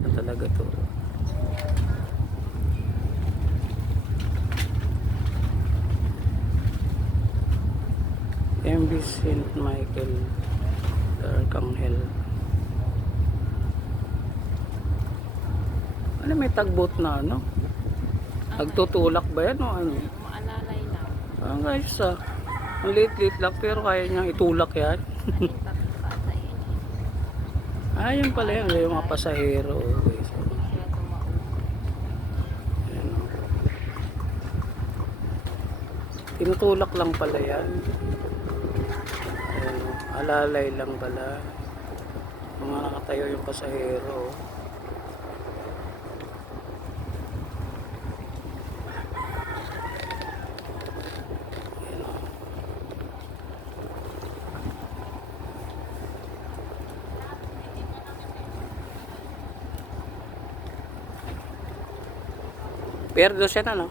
Talaga to. MB St. Michael Arcangel. Ano, may tagboat na ano? Nagtutulak ba yan o ano? Maalalay lang. Ang guys ang liit-liit lang pero kaya niyang itulak yan. Ayun, tatlong bata yun eh. Ayun pala yan, yung mga pasahero. Guys. Hindi sila tumaog. Ayan, oh. Tinutulak lang pala yan. Ayan, oh. Alalay lang pala. Mga nakatayo yung pasahero. Ayan, oh. Pierdo siya na, no?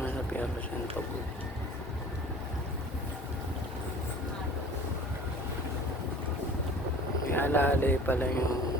Nasa Pierdo siya na pag may alalay pala yung